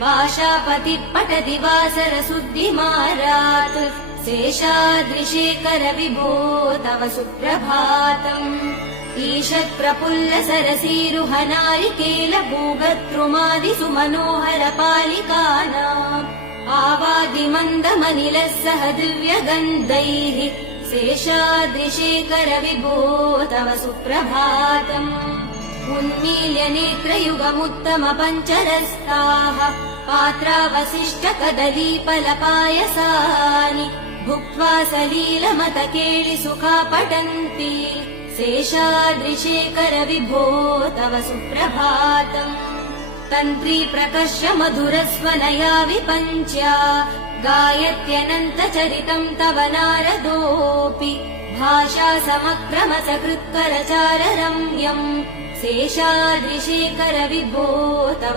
भाषापतिः पठति वासरशुद्धिमारात् शेषाद्रिशेखर विभो तव सुप्रभातम् ईषत्प्रफुल्ल सरसीरुहनारिकेल भूगतृमादिषु मनोहर पालिकानाम् आवादिमन्दमनिलः सह दिव्यगन्धैः शेषाद्रिशेखर विभो तव सुप्रभातम् उन्मील्य नेत्रयुगमुत्तम पञ्चरस्ताः पात्रावशिष्ट कदलीफलपायसानि भुक्त्वा सलीलमतकेळि सुखा पठन्ति शेषाद्रिशेखर विभो तव सुप्रभातम् तन्त्री प्रकर्ष मधुरस्वनया विपञ्च्या गायत्यनन्तचरितम् तव नारदोऽपि भाषा समक्रम सकृत्करचार रम्यम् शेषाद्रिशेखर विभो तव